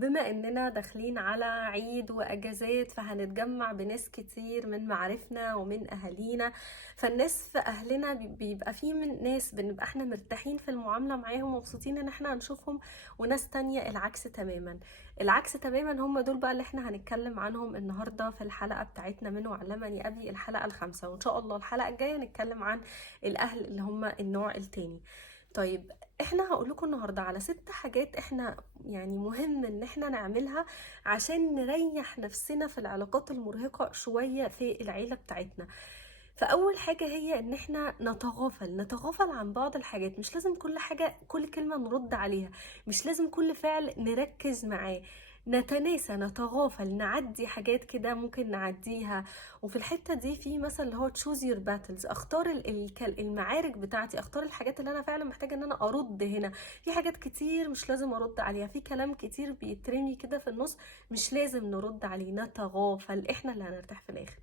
بما اننا داخلين على عيد واجازات، فهنتجمع بناس كتير من معارفنا ومن اهالينا. فالناس في اهلنا بيبقى في من ناس بنبقى احنا مرتاحين في المعاملة معاهم، مبسوطين ان احنا هنشوفهم، وناس تانية العكس تماما. العكس تماما هم دول بقى اللي احنا هنتكلم عنهم النهاردة في الحلقة بتاعتنا من وعلمني ابي، الحلقة الخامسة. وان شاء الله الحلقة الجاية نتكلم عن الاهل اللي هم النوع التاني. طيب، احنا هقول لكم النهارده على 6 حاجات احنا يعني مهم ان احنا نعملها عشان نريح نفسنا في العلاقات المرهقة شوية في العيلة بتاعتنا. فاول حاجة هي ان احنا نتغافل عن بعض الحاجات. مش لازم كل حاجة كل كلمة نرد عليها، مش لازم كل فعل نركز معاه. نتناسى، نتغافل، نعدي حاجات كده ممكن نعديها. وفي الحتة دي في مثل اللي هو choose your battles. اختار المعارك بتاعتي، اختار الحاجات اللي انا فعلا محتاجة ان انا ارد هنا. في حاجات كتير مش لازم ارد عليها، في كلام كتير بيترمي كده في النص مش لازم نرد عليه. نتغافل، احنا اللي هنرتاح في الاخر.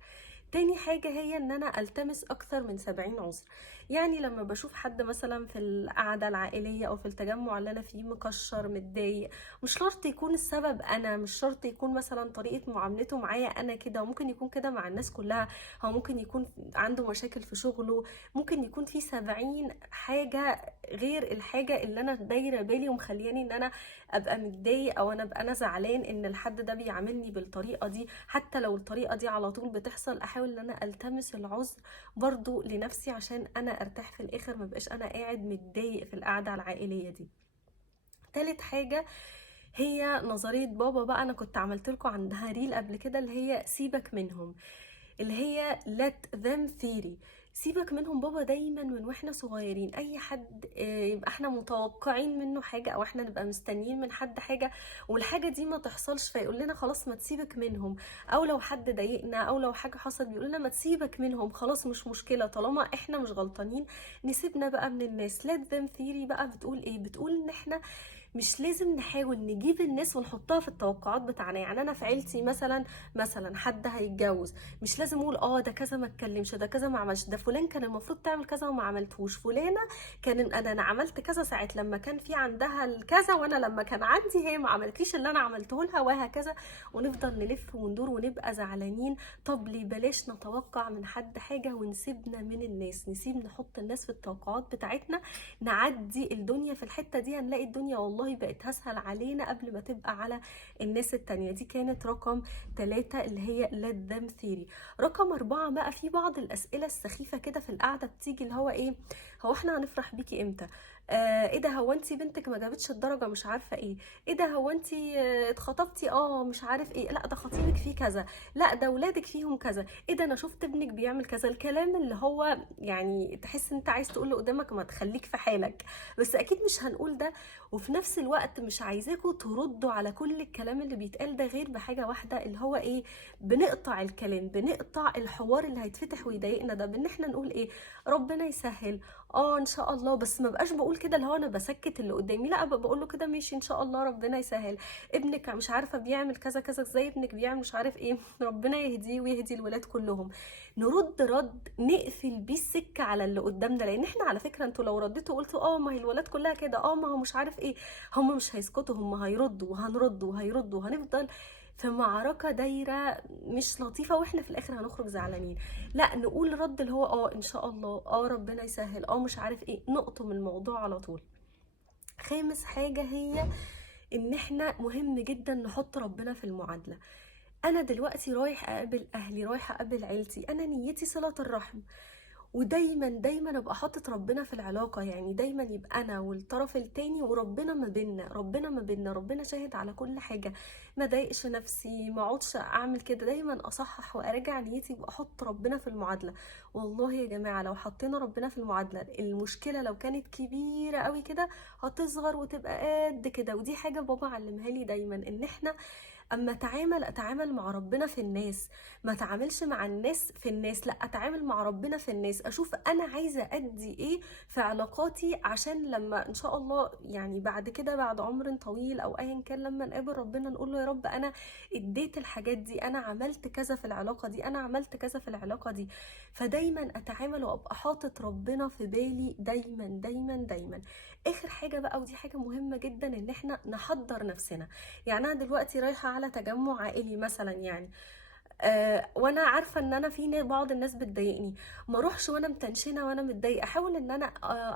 تاني حاجة هي ان انا التمس اكثر من 70 عذر. يعني لما بشوف حد مثلا في القعدة العائلية او في التجمع اللي انا فيه مكشر متضايق، مش شرط يكون السبب انا، مش شرط يكون مثلا طريقة معاملته معايا انا كده، وممكن يكون كده مع الناس كلها. هو ممكن يكون عنده مشاكل في شغله، ممكن يكون في 70 حاجة غير الحاجة اللي انا دايرة بالي ومخلياني ان انا ابقى متضايق، او انا زعلان ان الحد ده بيعاملني بالطريقة دي. حتى لو الطريقة دي على طول بتحصل، احاول ان انا التمس العذر برضو لنفسي عشان انا ارتاح في الاخر، ما بقاش انا قاعد متضايق في القعدة العائلية دي. تالت حاجة هي نظرية بابا بقى. انا كنت عملت لكم عندها ريل قبل كده، اللي هي سيبك منهم، اللي هي let them theory. سيبك منهم. بابا دايما من واحنا صغيرين اي حد يبقى احنا متوقعين منه حاجة، او احنا نبقى مستنيين من حد حاجة والحاجة دي ما تحصلش، فيقول لنا خلاص ما تسيبك منهم. او لو حد ضايقنا او لو حاجة حصلت بيقول لنا ما تسيبك منهم، خلاص مش مشكلة طالما احنا مش غلطانين، نسيبنا بقى من الناس. let them theory بقى بتقول ايه؟ بتقول ان احنا مش لازم نحاول نجيب الناس ونحطها في التوقعات بتاعنا. يعني انا في عيلتي مثلا حد هيتجوز، مش لازم اقول ده كذا ما اتكلمش، ده كذا ما عملش، ده فلان كان المفروض تعمل كذا وما عملتهوش، فلانه كان انا عملت كذا ساعه لما كان في عندها الكذا، وانا لما كان عندي هي ما عملتليش اللي انا عملته لها، وهكذا. ونفضل نلف وندور ونبقى زعلانين. طب ليه بلاش نتوقع من حد حاجه ونسيبنا من الناس، نسيب نحط الناس في التوقعات بتاعتنا، نعدي الدنيا في الحته دي. هنلاقي الدنيا والله بقت هسهل علينا قبل ما تبقى على الناس التانية. دي كانت رقم 3 اللي هي let them theory. رقم 4 بقى، في بعض الأسئلة السخيفة كده في القعدة بتيجي، اللي هو ايه؟ هو احنا هنفرح بيكي امتى؟ ايه ده؟ هو انتي بنتك ما جابتش الدرجة مش عارفة ايه؟ ايه ده؟ هو انتي اتخطبتي مش عارف ايه؟ لا ده خطيبك فيه كذا، لا ده ولادك فيهم كذا، ايه ده انا شفت ابنك بيعمل كذا. الكلام اللي هو يعني تحس انت عايز تقول قدامك ما تخليك في حالك، بس اكيد مش هنقول ده. وفي نفس الوقت مش عايزاكم تردوا على كل الكلام اللي بيتقال ده غير بحاجة واحدة، اللي هو ايه؟ بنقطع الكلام، بنقطع الحوار اللي هيتفتح ويضايقنا ده، بان احنا نقول ايه؟ ربنا يسهل، ان شاء الله. بس ما بقاش بقول كده اللي هو انا بسكت اللي قدامي، لا بقول له كده ماشي ان شاء الله ربنا يسهل. ابنك مش عارفه بيعمل كذا كذا، ازاي ابنك بيعمل مش عارف ايه، ربنا يهديه ويهدي الولاد كلهم. نرد رد نقفل بيه السكه على اللي قدامنا، لان احنا على فكره انتوا لو رديتوا وقلتوا ما هي الولاد كلها كده، ما هو مش عارف ايه، هم مش هيسكتوا، هم هيردوا وهنرد وهيردوا، وهنفضل في معركة دايرة مش لطيفة، واحنا في الاخر هنخرج زعلانين. لا، نقول رد اللي هو ان شاء الله، ربنا يسهل، مش عارف ايه، نقطم الموضوع على طول. خامس حاجة هي ان احنا مهم جدا نحط ربنا في المعادلة. انا دلوقتي رايح اقابل اهلي، رايح اقابل عيلتي، انا نيتي صلة الرحم، ودايما دايما ابقى حاطط ربنا في العلاقه. يعني دايما يبقى انا والطرف التاني وربنا ما بيننا، ربنا ما بيننا، ربنا شاهد على كل حاجه. ما ضايقش نفسي، ما اقعدش اعمل كده، دايما اصحح واراجع نيتي واحط ربنا في المعادله. والله يا جماعه لو حطينا ربنا في المعادله، المشكله لو كانت كبيره قوي كده هتصغر وتبقى قد كده. ودي حاجه بابا علمها لي دايما، ان احنا اما اتعامل مع ربنا في الناس، ما اتعاملش مع الناس في الناس، لا اتعامل مع ربنا في الناس. اشوف انا عايزه ادي ايه في علاقاتي، عشان لما ان شاء الله يعني بعد كده بعد عمر طويل او ايا كان لما نقابل ربنا نقول له يا رب انا اديت الحاجات دي، انا عملت كذا في العلاقه دي، انا عملت كذا في العلاقه دي. فدايما اتعامل وابقى حاطط ربنا في بالي دايما دايما دايما. اخر حاجة بقى، ودي حاجة مهمة جدا، ان احنا نحضر نفسنا. يعني انا دلوقتي رايحة على تجمع عائلي مثلا، يعني وانا عارفه ان انا في بعض الناس بتضايقني، ما اروحش وانا متنشنه وانا متضايقه. احاول ان انا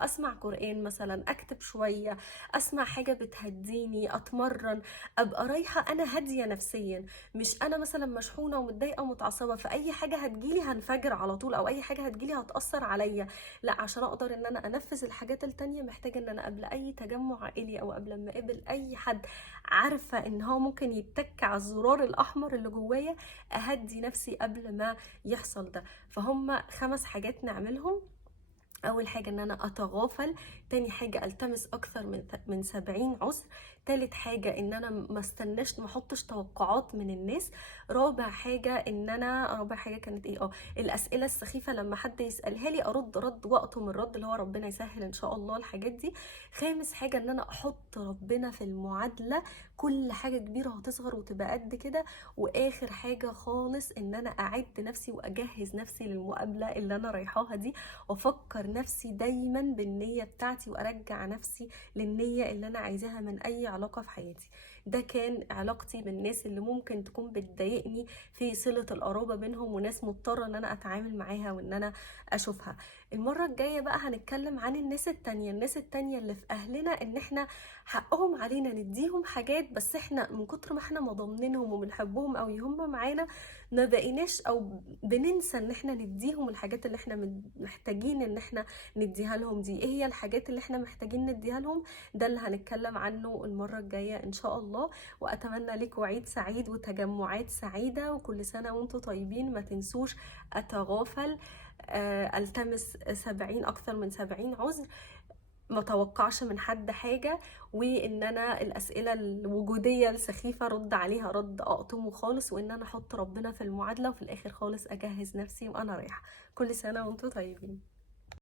اسمع قران مثلا، اكتب شويه، اسمع حاجه بتهديني، اتمرن، ابقى رايحه انا هاديه نفسيا. مش انا مثلا مشحونه ومتضايقه ومتعصبه، فاي حاجه هتجيلي هنفجر على طول، او اي حاجه هتجيلي هتاثر عليا. لا، عشان اقدر ان انا انفذ الحاجات التانية، محتاجه ان انا قبل اي تجمع عائلي او قبل ما اقابل اي حد عارفه ان هو ممكن يتك على الزرار الاحمر اللي جوايا، اهدي نفسي قبل ما يحصل ده. فهم 5 حاجات نعملهم. اول حاجه ان انا اتغافل، تاني حاجه التمس اكثر من 70 عذر، تالت حاجه ان انا ما استناش، ما احطش توقعات من الناس، رابع حاجه كانت ايه، الاسئله السخيفه لما حد يسالها لي ارد رد وقته من الرد، اللي هو ربنا يسهل ان شاء الله الحاجات دي. خامس حاجه ان انا احط ربنا في المعادله، كل حاجه كبيره هتصغر وتبقى قد كده. واخر حاجه خالص ان انا اعد نفسي واجهز نفسي للمقابله اللي انا رايحاها دي، وافكر نفسي دايما بالنية بتاعتي، وارجع نفسي للنية اللي انا عايزاها من اي علاقة في حياتي. ده كان علاقتي بالناس اللي ممكن تكون بتضايقني، في صلة القرابة بينهم، وناس مضطرة ان انا اتعامل معاها وان انا اشوفها. المرة الجاية بقى هنتكلم عن الناس التانية اللي في اهلنا، ان احنا حقهم علينا نديهم حاجات، بس احنا من كتر ما احنا مضامنينهم وبنحبهم قوي هم معانا، ما بقيناش او بننسى ان احنا نديهم الحاجات اللي احنا محتاجين ان احنا نديها لهم. دي ايه هي الحاجات اللي احنا محتاجين نديها لهم؟ ده اللي هنتكلم عنه المرة الجاية ان شاء الله. واتمنى لكم عيد سعيد وتجمعات سعيدة، وكل سنة وانتم طيبين. ما تنسوش اتغافل، التمس 70 اكثر من 70 عذر، ما توقعش من حد حاجة، وان انا الاسئلة الوجودية السخيفة رد عليها رد اقطمه خالص، وان انا احط ربنا في المعادلة، وفي الاخر خالص اجهز نفسي وانا رايحة. كل سنة وانتم طيبين.